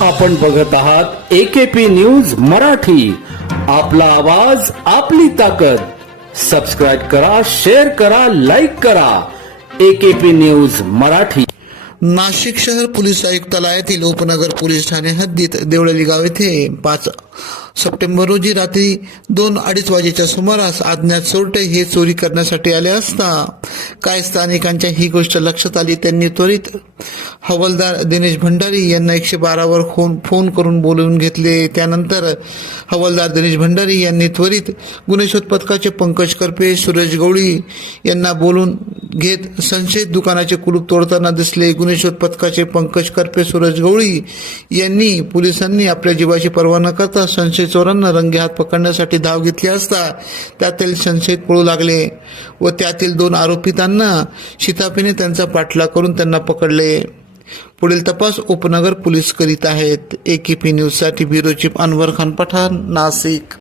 आपण बघत आहात एकेपी न्यूज मराठी. आपला आवाज आपली ताकद. सबस्क्राईब करा शेअर करा लाईक करा. AKP news Marathi. नाशिक शहर पोलीस आयुक्तालयातील उपनगर पोलीस ठाणे हद्दीत देवळली गाव येथे पाच सप्टेंबर रोजी रात्री दोन अडीच वाजेच्या सुमारास अज्ञात चोरटे हे चोरी करण्यासाठी आले असता काय स्थानिकांच्या ही गोष्ट लक्षात आली त्यांनी त्वरित हवालदार दिनेश भंडारी यांना एकशे बारावर फोन फोन करून बोलवून घेतले. त्यानंतर हवालदार दिनेश भंडारी यांनी त्वरित गुन्हे शोध पथकाचे पंकज करपे सुरेश गवळी यांना बोलून घेत संशयित दुकानाचे कुलूप तोडताना दिसले. गुन्हे शोध पथकाचे पंकज करपे सुरेश गवळी यांनी पोलिसांनी आपल्या जीवाची पर्वा न करता संशय चोरांना रंगे हात पकडण्यासाठी धाव घेतली असता त्यातील संशयित पळू लागले व त्यातील दोन आरोपितांना शिताफीने त्यांचा पाठलाग करून त्यांना पकडले. पुढील तपास उपनगर पोलीस करीत आहेत. एकेपी न्यूजसाठी ब्युरो चीफ अनवर खान पठाण नाशिक.